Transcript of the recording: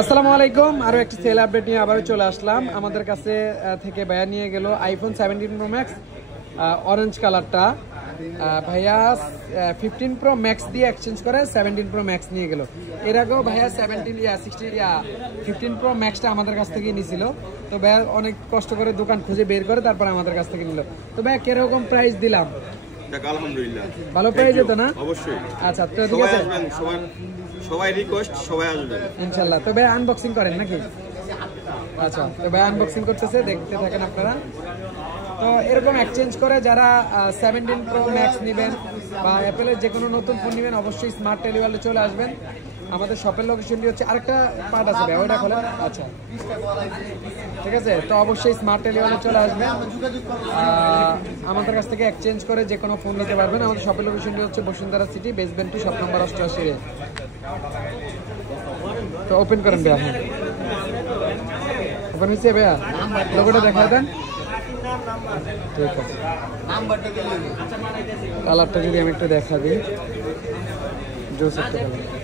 আসসালামু আলাইকুম। আরো একটা সেল আপডেট নিয়ে আবারও চলে আসলাম। আমাদের কাছে থেকে ভাইয়া নিয়ে গেল আইফোন 17 প্রো ম্যাক্স অরেঞ্জ কালারটা। ভাইয়া 15 প্রো ম্যাক্স দিয়ে এক্সচেঞ্জ করে 17 প্রো ম্যাক্স নিয়ে গেল। এর আগেও ভাইয়া 15 প্রো ম্যাক্সটা আমাদের কাছ থেকে নিয়েছিল। তো ভাইয়া অনেক কষ্ট করে দোকান খুঁজে বের করে তারপর আমাদের কাছ থেকে নিল। তো ভাইয়া কিরকম প্রাইস দিলাম? আলহামদুলিল্লাহ ভালো প্রাইস যেত না? অবশ্যই। আচ্ছা, তো ঠিক আছে, সবাই রিকোয়েস্ট, সবাই আসবেন ইনশাআল্লাহ। তো ভাই আনবক্সিং করেন নাকি? আচ্ছা, তো ভাই আনবক্সিং করতেছে, দেখতে থাকেন আপনারা। তো এরকম এক্সচেঞ্জ করে যারা 17 প্রো ম্যাক্স নেবেন বা অ্যাপেলের যে কোনো নতুন ফোন নেবেন অবশ্যই স্মার্ট টেলিওয়ালে চলে আসবেন। আমাদের শপের লোকেশনটি হচ্ছে আরেকটা পার্ট আছে ভাই, ওইটা খোলেন। আচ্ছা ঠিক আছে, তো অবশ্যই স্মার্ট টেলিওয়ালে চলে আসবেন। আমাদের কাছ থেকে এক্সচেঞ্জ করে যে কোনো ফোন নিতে পারবেন। আমাদের শপের লোকেশনটি হচ্ছে Bashundhara city, basement 2, shop number 88। তো ওপেন করেন ভাইয়া। হ্যাঁ ওপেন হয়েছে ভাইয়া, লোগোটা দেখা দেন। ঠিক আছে, কালারটা যদি আমি একটু দেখা দিই, জোস একটা কালার।